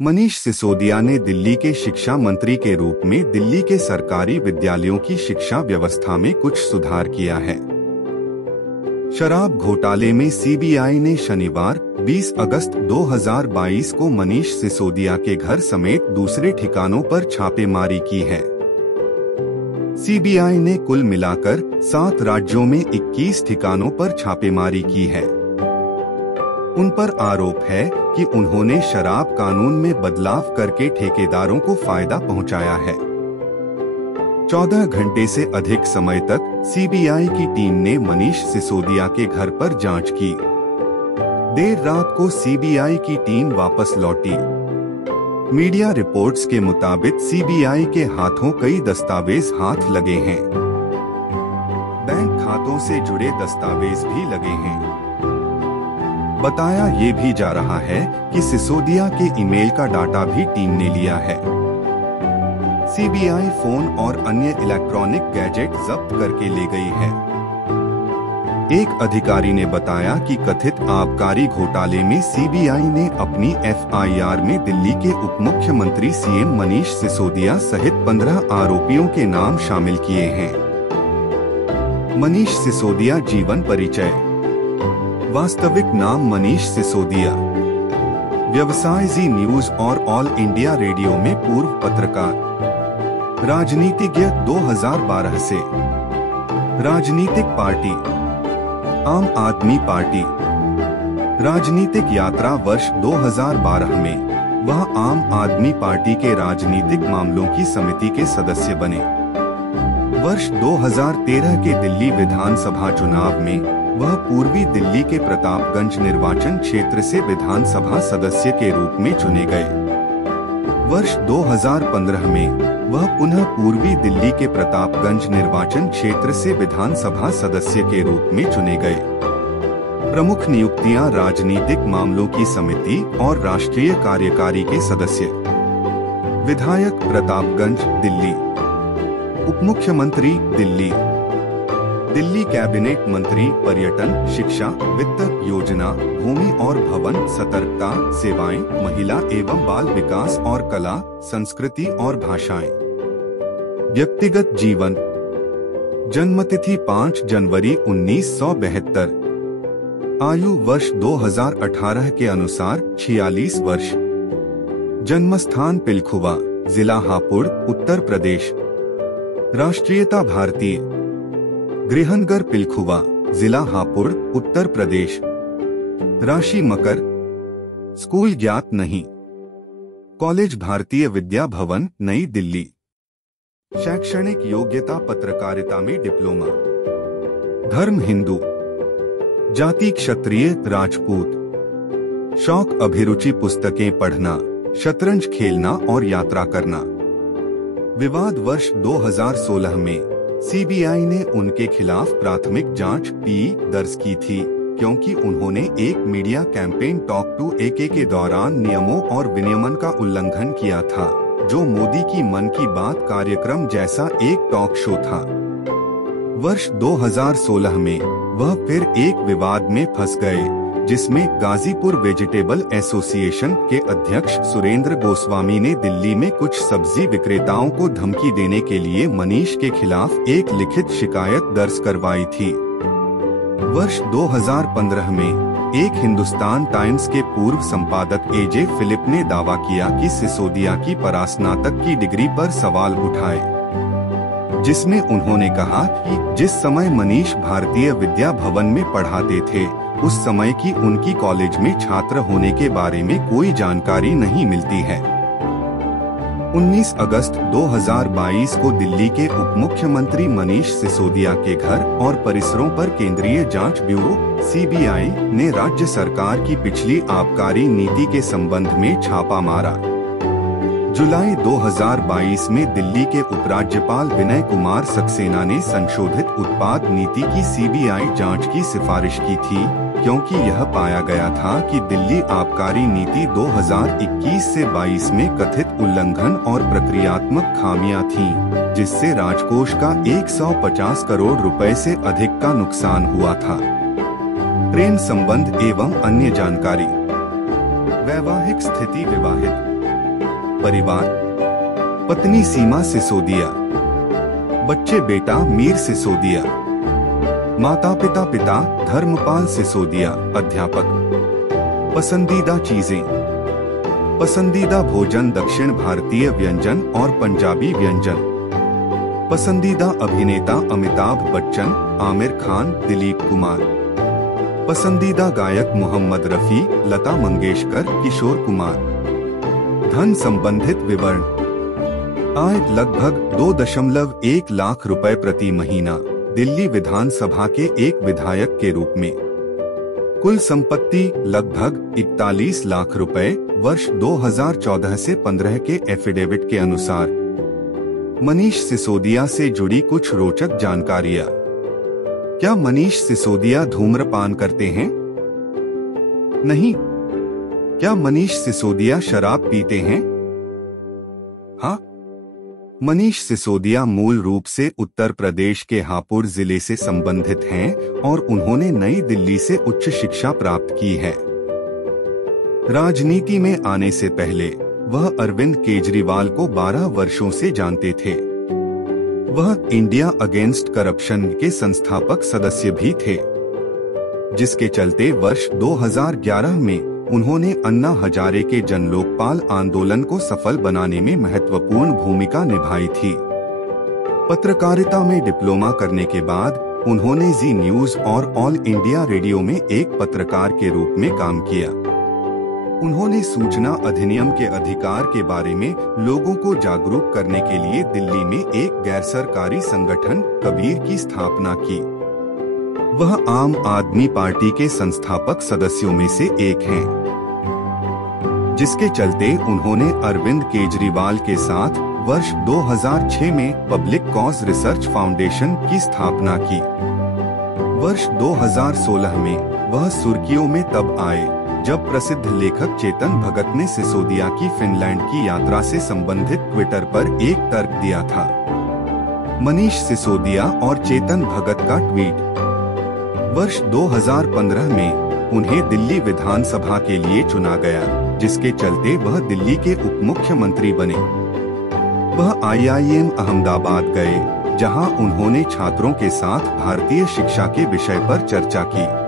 मनीष सिसोदिया ने दिल्ली के शिक्षा मंत्री के रूप में दिल्ली के सरकारी विद्यालयों की शिक्षा व्यवस्था में कुछ सुधार किया है। शराब घोटाले में सीबीआई ने शनिवार 20 अगस्त 2022 को मनीष सिसोदिया के घर समेत दूसरे ठिकानों पर छापेमारी की है। सीबीआई ने कुल मिलाकर 7 राज्यों में 21 ठिकानों पर छापेमारी की है। उन पर आरोप है कि उन्होंने शराब कानून में बदलाव करके ठेकेदारों को फायदा पहुंचाया है। 14 घंटे से अधिक समय तक सीबीआई की टीम ने मनीष सिसोदिया के घर पर जांच की। देर रात को सीबीआई की टीम वापस लौटी। मीडिया रिपोर्ट्स के मुताबिक सीबीआई के हाथों कई दस्तावेज हाथ लगे हैं। बैंक खातों से जुड़े दस्तावेज भी लगे हैं। बताया ये भी जा रहा है कि सिसोदिया के ईमेल का डाटा भी टीम ने लिया है। सीबीआई फोन और अन्य इलेक्ट्रॉनिक गैजेट जब्त करके ले गई है। एक अधिकारी ने बताया कि कथित आबकारी घोटाले में सीबीआई ने अपनी एफआईआर में दिल्ली के उप मुख्यमंत्री सीएम मनीष सिसोदिया सहित 15 आरोपियों के नाम शामिल किए हैं। मनीष सिसोदिया जीवन परिचय। वास्तविक नाम मनीष सिसोदिया, व्यवसाय जी न्यूज और ऑल इंडिया रेडियो में पूर्व पत्रकार, राजनीतिज्ञ 2012 से। राजनीतिक पार्टी आम आदमी पार्टी। राजनीतिक यात्रा वर्ष 2012 में वह आम आदमी पार्टी के राजनीतिक मामलों की समिति के सदस्य बने। वर्ष 2013 के दिल्ली विधानसभा चुनाव में वह पूर्वी दिल्ली के प्रतापगंज निर्वाचन क्षेत्र से विधानसभा सदस्य के रूप में चुने गए। वर्ष 2015 में वह पुनः पूर्वी दिल्ली के प्रतापगंज निर्वाचन क्षेत्र से विधानसभा सदस्य के रूप में चुने गए। प्रमुख नियुक्तियां राजनीतिक मामलों की समिति और राष्ट्रीय कार्यकारी के सदस्य। विधायक प्रतापगंज दिल्ली, उप मुख्यमंत्री दिल्ली, दिल्ली कैबिनेट मंत्री पर्यटन, शिक्षा, वित्त, योजना, भूमि और भवन, सतर्कता, सेवाएं, महिला एवं बाल विकास और कला, संस्कृति और भाषाएं। व्यक्तिगत जीवन। जन्मतिथि 5 जनवरी 1972। आयु वर्ष 2018 के अनुसार 46 वर्ष। जन्मस्थान पिलखुवा, जिला हापुड़, उत्तर प्रदेश। राष्ट्रीयता भारतीय। गृहनगर पिलखुवा, जिला हापुड़, उत्तर प्रदेश। राशि मकर। स्कूल ज्ञात नहीं। कॉलेज भारतीय विद्या भवन, नई दिल्ली। शैक्षणिक योग्यता पत्रकारिता में डिप्लोमा। धर्म हिंदू। जाति क्षत्रिय, राजपूत। शौक अभिरुचि पुस्तकें पढ़ना, शतरंज खेलना और यात्रा करना। विवाद वर्ष 2016 में सीबीआई ने उनके खिलाफ प्राथमिक जांच दर्ज की थी क्योंकि उन्होंने एक media campaign talk to AK के दौरान नियमों और विनियमन का उल्लंघन किया था, जो मोदी की मन की बात कार्यक्रम जैसा एक टॉक शो था। वर्ष 2016 में वह फिर एक विवाद में फंस गए, जिसमें गाजीपुर वेजिटेबल एसोसिएशन के अध्यक्ष सुरेंद्र गोस्वामी ने दिल्ली में कुछ सब्जी विक्रेताओं को धमकी देने के लिए मनीष के खिलाफ एक लिखित शिकायत दर्ज करवाई थी। वर्ष 2015 में एक हिंदुस्तान टाइम्स के पूर्व संपादक एजे फिलिप ने दावा किया कि सिसोदिया की परास्नातक की डिग्री पर सवाल उठाए, जिसमें उन्होंने कहा कि जिस समय मनीष भारतीय विद्या भवन में पढ़ाते थे, उस समय की उनकी कॉलेज में छात्र होने के बारे में कोई जानकारी नहीं मिलती है। 19 अगस्त 2022 को दिल्ली के उप मुख्यमंत्री मनीष सिसोदिया के घर और परिसरों पर केंद्रीय जांच ब्यूरो सीबीआई ने राज्य सरकार की पिछली आबकारी नीति के संबंध में छापा मारा। जुलाई 2022 में दिल्ली के उपराज्यपाल विनय कुमार सक्सेना ने संशोधित उत्पाद नीति की सीबीआई जांच की सिफारिश की थी, क्योंकि यह पाया गया था कि दिल्ली आबकारी नीति 2021 से 22 में कथित उल्लंघन और प्रक्रियात्मक खामियां थीं, जिससे राजकोष का 150 करोड़ रुपए से अधिक का नुकसान हुआ था। प्रेम संबंध एवं अन्य जानकारी। वैवाहिक स्थिति विवाहित। परिवार, पत्नी सीमा सिसोदिया, बच्चे बेटा मीर सिसोदिया, माता पिता धर्मपाल सिसोदिया, अध्यापक। पसंदीदा चीजें, पसंदीदा भोजन दक्षिण भारतीय व्यंजन और पंजाबी व्यंजन। पसंदीदा अभिनेता अमिताभ बच्चन, आमिर खान, दिलीप कुमार। पसंदीदा गायक मोहम्मद रफी, लता मंगेशकर, किशोर कुमार। धन संबंधित विवरण, आय लगभग 2.1 लाख रुपए प्रति महीना, दिल्ली विधानसभा के एक विधायक के रूप में। कुल संपत्ति लगभग 41 लाख रुपए, वर्ष 2014 से 15 के एफिडेविट के अनुसार। मनीष सिसोदिया से जुड़ी कुछ रोचक जानकारियां। क्या मनीष सिसोदिया धूम्रपान करते हैं? नहीं। क्या मनीष सिसोदिया शराब पीते हैं? हाँ। मनीष सिसोदिया मूल रूप से उत्तर प्रदेश के हापुड़ जिले से संबंधित हैं और उन्होंने नई दिल्ली से उच्च शिक्षा प्राप्त की है। राजनीति में आने से पहले वह अरविंद केजरीवाल को 12 वर्षों से जानते थे। वह इंडिया अगेंस्ट करप्शन के संस्थापक सदस्य भी थे, जिसके चलते वर्ष 2011 में उन्होंने अन्ना हजारे के जन लोकपाल आंदोलन को सफल बनाने में महत्वपूर्ण भूमिका निभाई थी। पत्रकारिता में डिप्लोमा करने के बाद उन्होंने जी न्यूज और ऑल इंडिया रेडियो में एक पत्रकार के रूप में काम किया। उन्होंने सूचना अधिनियम के अधिकार के बारे में लोगों को जागरूक करने के लिए दिल्ली में एक गैर सरकारी संगठन कबीर की स्थापना की। वह आम आदमी पार्टी के संस्थापक सदस्यों में से एक हैं, जिसके चलते उन्होंने अरविंद केजरीवाल के साथ वर्ष 2006 में पब्लिक कॉज रिसर्च फाउंडेशन की स्थापना की। वर्ष 2016 में वह सुर्खियों में तब आए जब प्रसिद्ध लेखक चेतन भगत ने सिसोदिया की फिनलैंड की यात्रा से संबंधित ट्विटर पर एक तर्क दिया था। मनीष सिसोदिया और चेतन भगत का ट्वीट। वर्ष 2015 में उन्हें दिल्ली विधानसभा के लिए चुना गया, जिसके चलते वह दिल्ली के उप मुख्यमंत्री बने। वह IIM अहमदाबाद गए, जहां उन्होंने छात्रों के साथ भारतीय शिक्षा के विषय पर चर्चा की।